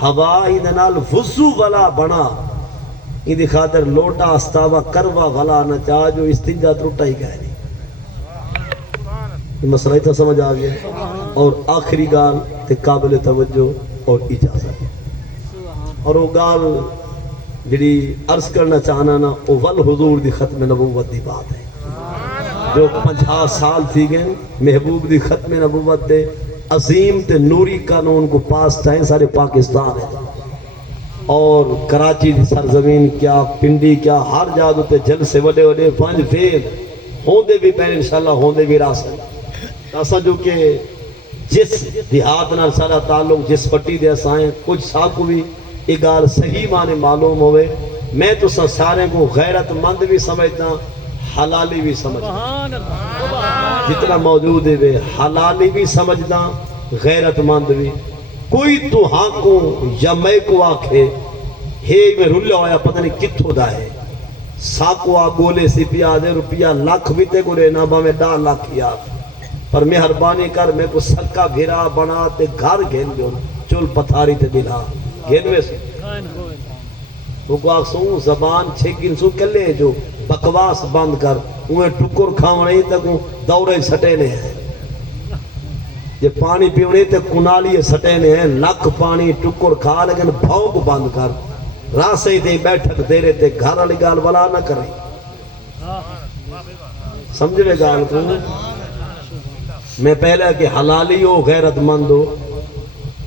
ہوا ہی دنال وضو والا بنا ہی دی خاطر لوٹا استاوا کروا والا نہ چاہ جو استنجا ترٹا ہی گئے نہیں یہ مسئلہ ہی تا سمجھ آگیا اور آخری گال تے قابل توجہ اور اجازت اور وہ گال جڑی عرض کرنا چاہنا نا وہ والحضور دی ختم نبوت دی بات ہے جو 50 سال تھی گئے محبوب دی ختم نبوت دے عظیم تے نوری قانون کو پاس تھائیں سارے پاکستان ہے اور کراچی دی سرزمین کیا پنڈی کیا ہر جادو تے جلسے وڈے وڈے پانچ فیل ہوندے بھی پہلے انشاءاللہ ہوندے بھی راست ایسا جو کہ جس دیہات نال سارا تعلق جس پٹی دے اسائیں کچھ ساکو بھی اگال صحیح معنی معلوم ہوئے میں تو سارے کو غیرت مند بھی سمجھتا حلالی بھی سمجھتا جتنا موجود ہے وہ حلالی بھی سمجھتا غیرت مند بھی کوئی تو ہاں کو یا میں کو آکھے ہے میں رلے ہویا پتہ نہیں کتھو دا ہے ساکو آ گولے سی پیا دے روپیہ لاکھ بھی تے گولے نابا میں 10 لاکھ کیا پر مہربانی کر میں کو سکا گھرا بنا تے گھر گھن جو چل پتھاری تے دلا گھنوے سے وہ کو آکھ سوں زبان چھگن سو کلے جو بکواس بند کر انہیں ٹکر کھاونے تک دورے سٹینے ہیں یہ پانی پیونے تے کنالی سٹینے ہیں لکھ پانی ٹکر کھا لیکن بھاؤ کو بند کر راسے دے بیٹھک دے رہے تے گھر والی گال ولا نہ کریں سمجھے گال کو میں پہلے کہ حلالی ہو غیرت مند ہو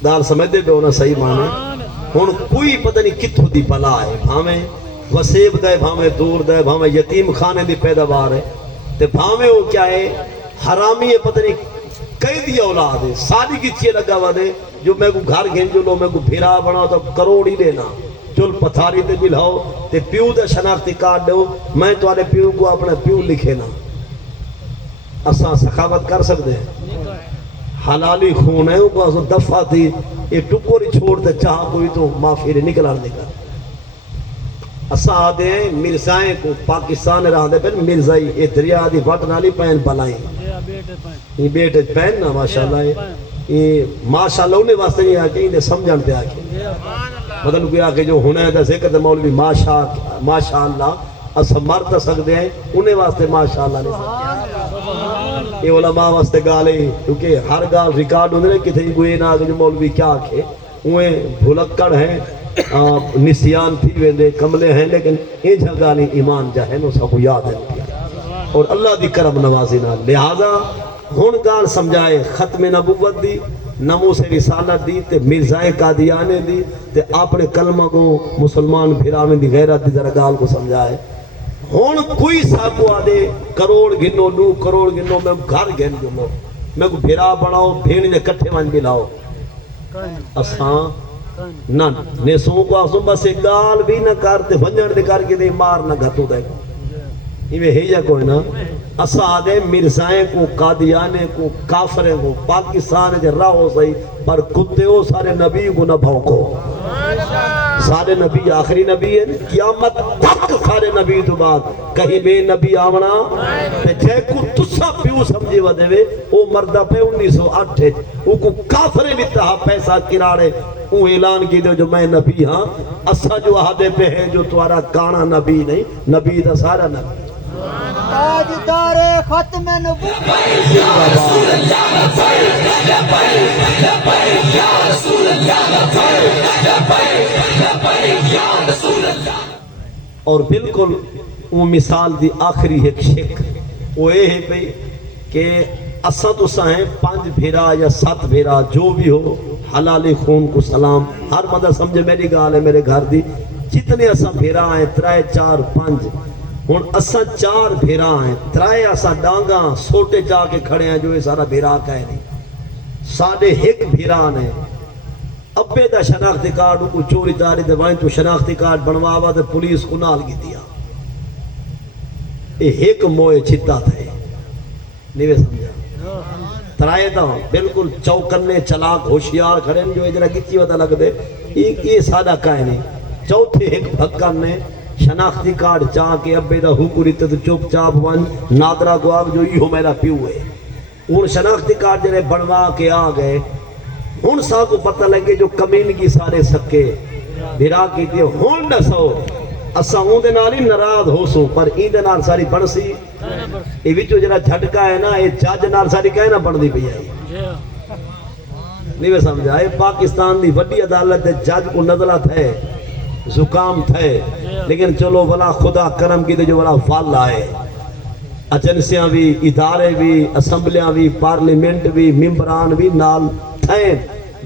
گال سمجھتے پہ ہونا صحیح مانے ہون کوئی پتہ نہیں کتھو دی بلا ہے بھامیں وسیب دے بھامیں دور دے بھامیں یتیم خانے دی پیداوار ہے تے بھامیں وہ کیا ہے حرامی ہے پتہ نہیں کئی دی اولاد ہے ساری کی چیئے لگا ہوا دے جو میں کو گھر گھن جو لو میں کو بھیرا بناو تو کروڑ ہی لینا چل پتھاری تے ملاؤ تے پیو دے شناختی کارڈ دو میں تو آنے پیو کو اپنے پیو لکھے نا اساں سخاوت کر سکتے ہیں حلالی خون ہے وہ دفعہ تھی یہ ٹکوری چھوڑ تے چاہ کوئی تو معافی نکل آنے گا اسا آدھے مرزائیں کو پاکستان رہا دے پہن مرزائی اے دریا دی وٹ نالی پہن پلائیں یہ بیٹے پہن نا ماشاءاللہ یہ ماشاءاللہ انہیں واسطے نہیں آکے انہیں سمجھان دے آکے مطلب کوئی آکے جو ہونا ہے دا ذکر دے مولوی ماشاءاللہ اسا مرد سکتے ہیں انہیں واسطے ماشاءاللہ نہیں سکتے یہ علماء واسطے گالے کیونکہ ہر گال ریکارڈ ہونے کتھے کوئی نہ آگے جو مولوی کیا آکے انہیں بھلکڑ ہیں نسیان تھی ویندے کملے ہیں لیکن یہ جگہ نہیں ایمان جاہے نو سب کو یاد ہے اور اللہ دی کرم نوازی نہ لہذا ہون گان سمجھائے ختم نبوت دی نمو سے رسالت دی تے مرزائے قادیانے دی تے اپنے کلمہ کو مسلمان بھراویں دی غیرت دی درگال کو سمجھائے ہون کوئی ساکو آدے کروڑ گنو 2 کروڑ گنو میں گھر گھن گنو میں کو بھرا بڑھاؤ بھیڑ دے کٹھے وانج ملاؤ اساں نن نیسوں کو آسوں بس ایک گال بھی نہ کرتے ونجن دے کر کے دے مار نہ گھتو دے یہ ہے جا کوئی نا اسا آدھے مرزائیں کو قادیانے کو کافریں کو پاکستان جے راہ ہو سہی پر کتے ہو سارے نبی کو نہ بھوکو سارے نبی آخری نبی ہے قیامت تک سارے نبی تو بعد کہیں بے نبی آونا جے کو تسا پیو سمجھے ودے وے او مردہ پہ 1908 او کو کافریں بھی تہا پیسہ کراڑے او اعلان کی دے جو میں نبی ہاں اسا جو آدھے پہ ہے جو توارا کانا نبی نہیں نبی دا سارا نبی تاجدار ختم نبوت اور بالکل وہ مثال دی آخری ایک شک وہ یہ ہے پہ کہ اسا تو سائیں 5 بھیرا یا 7 بھیرا جو بھی ہو حلال خون کو سلام ہر مدد سمجھے میری گال ہے میرے گھر دی جتنے اسا بھیرا آئیں 3 4 5 ہون اسا 4 بھیرا ہیں 3 اسا ڈانگاں سوٹے جا کے کھڑے ہیں جو یہ سارا بھیرا کہہ نہیں ساڑھے 1 بھیرا نے ابے دا شناختی کارڈ کو چوری داری دے وائن تو شناختی کارڈ بنواوا دے پولیس کو نال کی دیا یہ 1 موئے چھتا تھے نہیں سمجھا 3 دا بالکل چوکنے چلاک ہوشیار کھڑے جو اجرا گچی ودا لگ دے یہ سادہ کہہ نہیں چوتھے 1 بھکن نے شناختی کارڈ چاہ کے ابے دا حکوری تے چوپ چاپ ون نادرہ کو آگ جو یہ میرا پیو ہے ان شناختی کارڈ جنہیں بڑھوا کے آ گئے ان سا کو پتہ لگے جو کمینگی سارے سکے بھرا کی دیئے ہون نسو اسا ہون دے نالی نراض ہو سو پر این دے نال ساری بڑھ سی یہ وچو جنہ جھٹکا ہے نا یہ جاج نال ساری کہے نا بڑھ دی پی آئی نہیں میں سمجھا ہے پاکستان دی وڈی عدالت دے جاج کو نزلت ہے زکام تھے لیکن چلو ولا خدا کرم کی دے جو ولا فال آئے ایجنسیاں بھی ادارے بھی اسمبلیاں بھی پارلیمنٹ بھی ممبران بھی نال تھے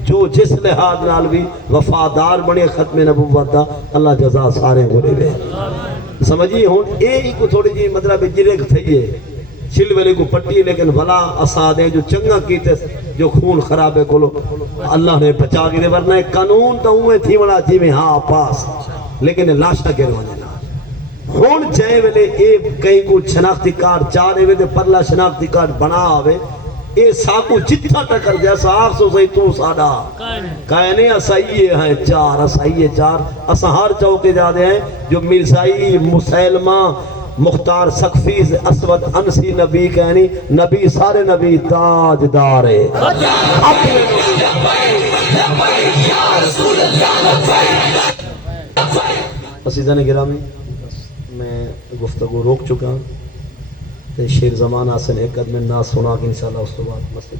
جو جس لحاظ نال بھی وفادار بنے ختم نبوت دا اللہ جزا سارے گھوڑے لے سمجھیے ہون ایک کو تھوڑی جی مطلب جرک تھئیے چھل ویلے کو پٹی لیکن بھلا اسادے جو چنگا کیتے جو خون خرابے کولو اللہ نے بچا کے دے ورنہ قانون تو ہوئے تھی وڑا جی میں ہاں پاس لیکن لاشا کے روانے نا ہون چاہے ویلے ایک کہیں کو شناختی کارڈ چاہے ویلے پرلا شناختی کارڈ بنا آوے اے ساکو جتھا ٹکر جیسا آخ سو سہی تو ساڑا کہنے اسائیے ہیں 4 اسائیے 4 اسا ہر چوکے جاتے ہیں جو مرزائی مسلمہ مختار سقفیز اسود انسی نبی کہنی نبی سارے نبی تاجدار ہے عزیزان گرامی میں گفتگو روک چکا ہوں شیر زمانہ سے ایک قدم ناس سنا کہ انشاءاللہ اس کے بعد مسجد